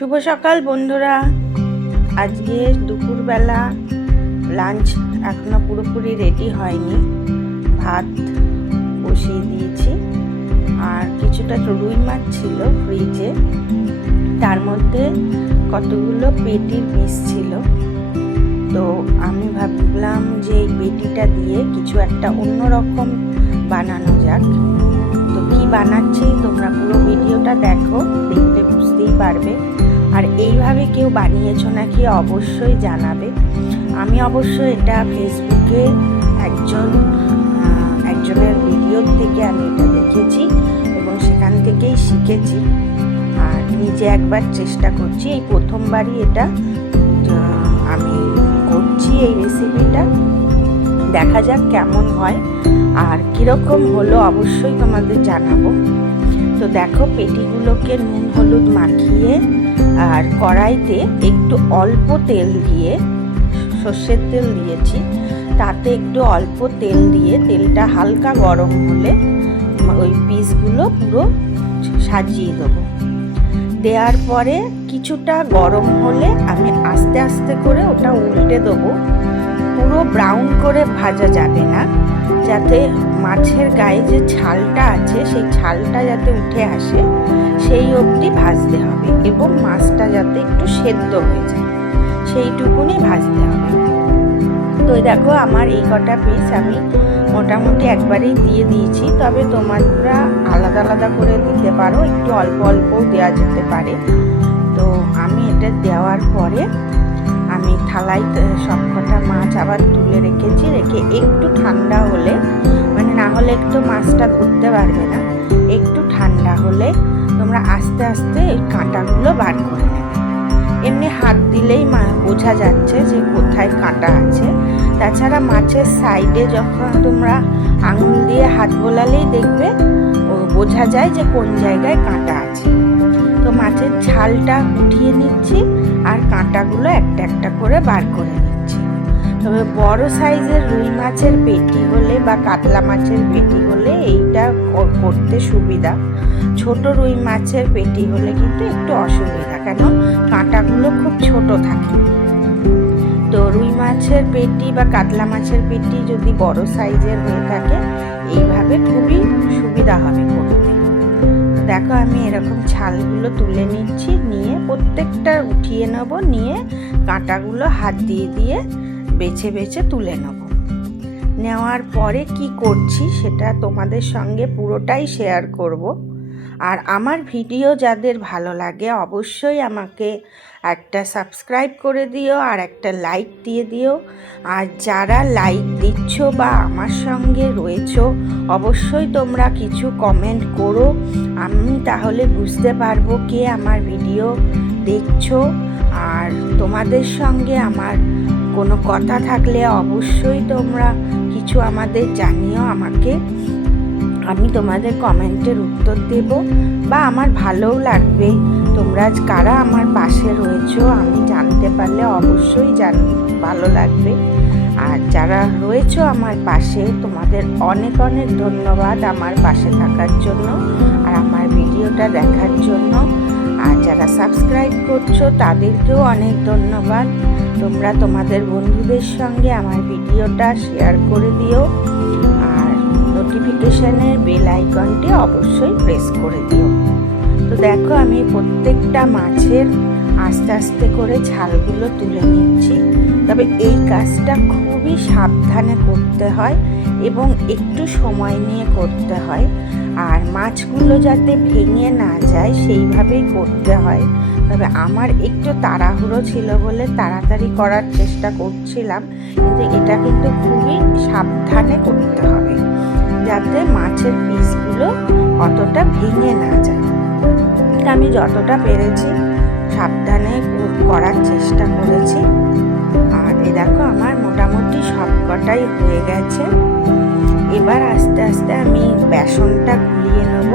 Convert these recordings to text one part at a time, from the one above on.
শুভ সকাল বন্ধুরা। আজকে দুপুরবেলা লাঞ্চ এখনও পুরোপুরি রেডি হয়নি। ভাত বসিয়ে দিয়েছি। আর কিছুটা রুই মাছ ছিল ফ্রিজে তার মধ্যে কতগুলো পেটির পিস ছিল। তো আমি ভাবলাম যে এই পেটিটা দিয়ে কিছু একটা অন্যরকম বানানো যাক। তো কী বানাচ্ছি তোমরা পুরো ভিডিওটা দেখো, দেখতে বুঝতেই পারবে। আর এইভাবে কেউ বানিয়েছো নাকি অবশ্যই জানাবে। আমি অবশ্য এটা ফেসবুকে একজন একজনের ভিডিও থেকে আমি এটা দেখেছি এবং সেখান থেকেই শিখেছি। আর নিজে একবার চেষ্টা করছি, এই প্রথমবারই এটা আমি করছি এই রেসিপিটা দেখা যাক কেমন হয়। আর কীরকম হলো অবশ্যই তোমাদের জানাব। তো দেখো, পেটিগুলোকে নুন, হলুদ মাখিয়ে আর কড়াইতে একটু অল্প তেল দিয়ে, সর্ষের তেল দিয়েছি। তাতে একটু অল্প তেল দিয়ে তেলটা হালকা গরম হলে ওই পিসগুলো পুরো সাজিয়ে দেবো। দেওয়ার পরে কিছুটা গরম হলে আমি আস্তে আস্তে করে ওটা উল্টে দেবো। ব্রাউন করে ভাজা যাবে না, যাতে মাছের গায়ে যে ছালটা আছে, সেই ছালটা যাতে উঠে আসে, সেই অবধি ভাজতে হবে এবং মাছটা যাতে একটু সেদ্ধ হয়ে যায়। সেইটুকুনি ভাজতে হবে। তো দেখো আমার এই কটা পিস আমি মোটামুটি একবারেই দিয়ে দিয়েছি। তবে তোমরা আলাদা আলাদা করে দিতে পারো, একটু অল্প অল্প দেওয়া যেতে পারে। তো আমি এটা দেওয়ার পরে আমি থালায় সব কটা মাছ আবার তুলে রেখেছি, রেখে একটু ঠান্ডা হলে মানে না হলে একটু মাছটা ধরতে পারবে না, একটু ঠান্ডা হলে তোমরা আস্তে আস্তে এই কাঁটাগুলো বার করে নেবে। এমনি হাত দিলেই মা বোঝা যাচ্ছে যে কোথায় কাঁটা আছে। তাছাড়া মাছের সাইডে যখন তোমরা আঙুল দিয়ে হাত বোলালেই দেখবে বোঝা যায় যে কোন জায়গায় কাঁটা আছে। তো মাছের ছালটা উঠিয়ে নিচ্ছি আর কাঁটাগুলো একটা একটা করে বার করে নিচ্ছি। তবে বড় সাইজের রুই মাছের পেটি হলে বা কাতলা মাছের পেটি হলে এইটা করতে সুবিধা। ছোট রুই মাছের পেটি হলে কিন্তু একটু অসুবিধা কেন? কাঁটাগুলো খুব ছোট থাকে। তো রুই মাছের পেটি বা কাতলা মাছের পেটি যদি বড় সাইজের হয়ে থাকে, এইভাবে খুবই সুবিধা হবে করতে। দেখো, আমি এরকম ছালগুলো তুলে নিচ্ছি, নিয়ে প্রত্যেকটা উঠিয়ে নেব, নিয়ে কাঁটাগুলো হাত দিয়ে দিয়ে বেছে বেছে তুলে নেব। নেওয়ার পরে কি করছি সেটা তোমাদের সঙ্গে পুরোটাই শেয়ার করব। আর আমার ভিডিও যাদের ভালো লাগে অবশ্যই আমাকে একটা সাবস্ক্রাইব করে দিও আর একটা লাইক দিয়ে দিও। আর যারা লাইক দিচ্ছ বা আমার সঙ্গে রয়েছো, অবশ্যই তোমরা কিছু কমেন্ট করো। আমি তাহলে বুঝতে পারব কে আমার ভিডিও দেখছ। আর তোমাদের সঙ্গে আমার কোনো কথা থাকলে অবশ্যই তোমরা কিছু আমাদের জানিও আমাকে। আমি তোমাদের কমেন্টের উত্তর দেব বা আমার ভালোও লাগবে। তোমরা আজ কারা আমার পাশে রয়েছো আমি জানতে পারলে অবশ্যই জান, ভালো লাগবে। আর যারা রয়েছো আমার পাশে, তোমাদের অনেক অনেক ধন্যবাদ আমার পাশে থাকার জন্য আর আমার ভিডিওটা দেখার জন্য। আর যারা সাবস্ক্রাইব করছ তাদেরকেও অনেক ধন্যবাদ। তোমরা তোমাদের বন্ধুদের সঙ্গে আমার ভিডিওটা শেয়ার করে দিও। নোটিফিকেশনের বেল আইকনটি অবশ্যই প্রেস করে দিও। তো দেখো, আমি প্রত্যেকটা মাছের আস্তে আস্তে করে ছালগুলো তুলে নিচ্ছি। তবে এই কাজটা খুবই সাবধানে করতে হয় এবং একটু সময় নিয়ে করতে হয়। আর মাছগুলো যাতে ভেঙে না যায়, সেইভাবেই করতে হয়। তবে আমার একটু তাড়াহুড়ো ছিল বলে তাড়াতাড়ি করার চেষ্টা করছিলাম, কিন্তু এটা কিন্তু খুবই সাবধানে করতে হবে যাতে মাছের পিসগুলো অতটা ভেঙে না যায়। আমি যতটা পেরেছি সাবধানে করার চেষ্টা করেছি। আর এ দেখো আমার মোটামুটি সবকটাই হয়ে গেছে। এবার আস্তে আস্তে আমি বেসনটা গুলিয়ে নেব।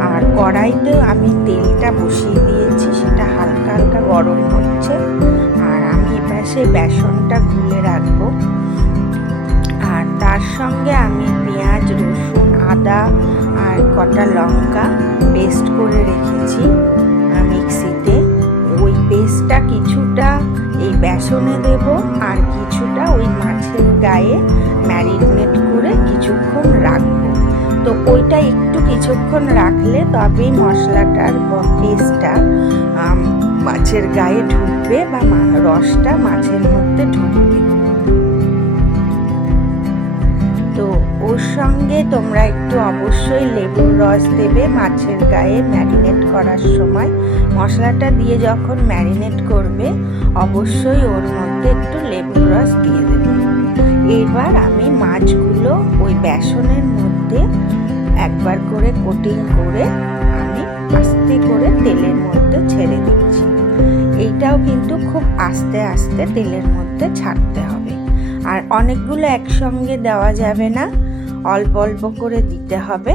আর কড়াইতে আমি তেলটা বসিয়ে দিয়েছি, সেটা হালকা হালকা গরম হচ্ছে। আর আমি এবার সেই বেসনটা গুলে রাখব। তার সঙ্গে আমি পেঁয়াজ, রসুন, আদা আর কটা লঙ্কা পেস্ট করে রেখেছি মিক্সিতে। ওই পেস্টটা কিছুটা এই বেসনে দেব আর কিছুটা ওই মাছের গায়ে ম্যারিনেট করে কিছুক্ষণ রাখব। তো ওইটা একটু কিছুক্ষণ রাখলে তবেই মশলাটার পেস্টটা মাছের গায়ে ঢুকবে বা রসটা মাছের মধ্যে ঢুকবে। ওর সঙ্গে তোমরা একটু অবশ্যই লেবুর রস দেবে মাছের গায়ে ম্যারিনেট করার সময়। মশলাটা দিয়ে যখন ম্যারিনেট করবে, অবশ্যই ওর মধ্যে একটু লেবুর রস দিয়ে দেবে। এবার আমি মাছগুলো ওই বেসনের মধ্যে একবার করে কোটিং করে আমি আস্তে করে তেলের মধ্যে ছেড়ে দিচ্ছি। এইটাও কিন্তু খুব আস্তে আস্তে তেলের মধ্যে ছাড়তে হবে। আর অনেকগুলো একসঙ্গে দেওয়া যাবে না। অল্প অল্প করে দিতে হবে।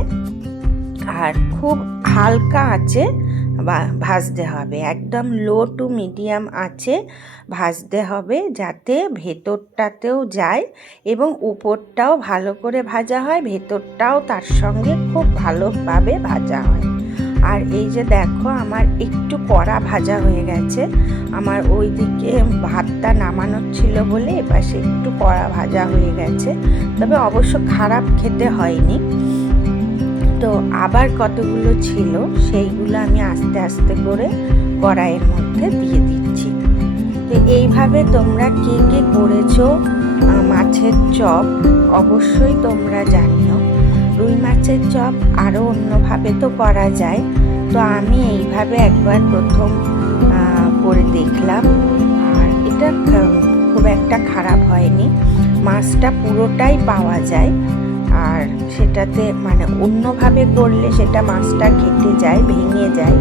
আর খুব হালকা আছে ভাজতে হবে। একদম লো টু মিডিয়াম আছে ভাজতে হবে যাতে ভেতরটাতেও যায় এবং উপরটাও ভালো করে ভাজা হয়। ভেতরটাও তার সঙ্গে খুব ভালোভাবে ভাজা হয়। আর এই যে দেখো, আমার একটু কড়া ভাজা হয়ে গেছে। আমার ওই দিকে ভাতটা নামানোর ছিল বলে এপাশে একটু কড়া ভাজা হয়ে গেছে। তবে অবশ্য খারাপ খেতে হয়নি। তো আবার কতগুলো ছিল, সেইগুলো আমি আস্তে আস্তে করে কড়াইয়ের মধ্যে দিয়ে দিচ্ছি। তো এইভাবে তোমরা কে কে করেছ মাছের চপ, অবশ্যই তোমরা জানিও। রুই মাছের চপ আরও অন্যভাবে তো করা যায়। তো আমি এইভাবে একবার প্রথম করে দেখলাম। আর এটা খুব একটা খারাপ হয়নি। মাছটা পুরোটাই পাওয়া যায়। আর সেটাতে মানে অন্যভাবে করলে সেটা মাছটা কেটে যায়, ভেঙে যায়।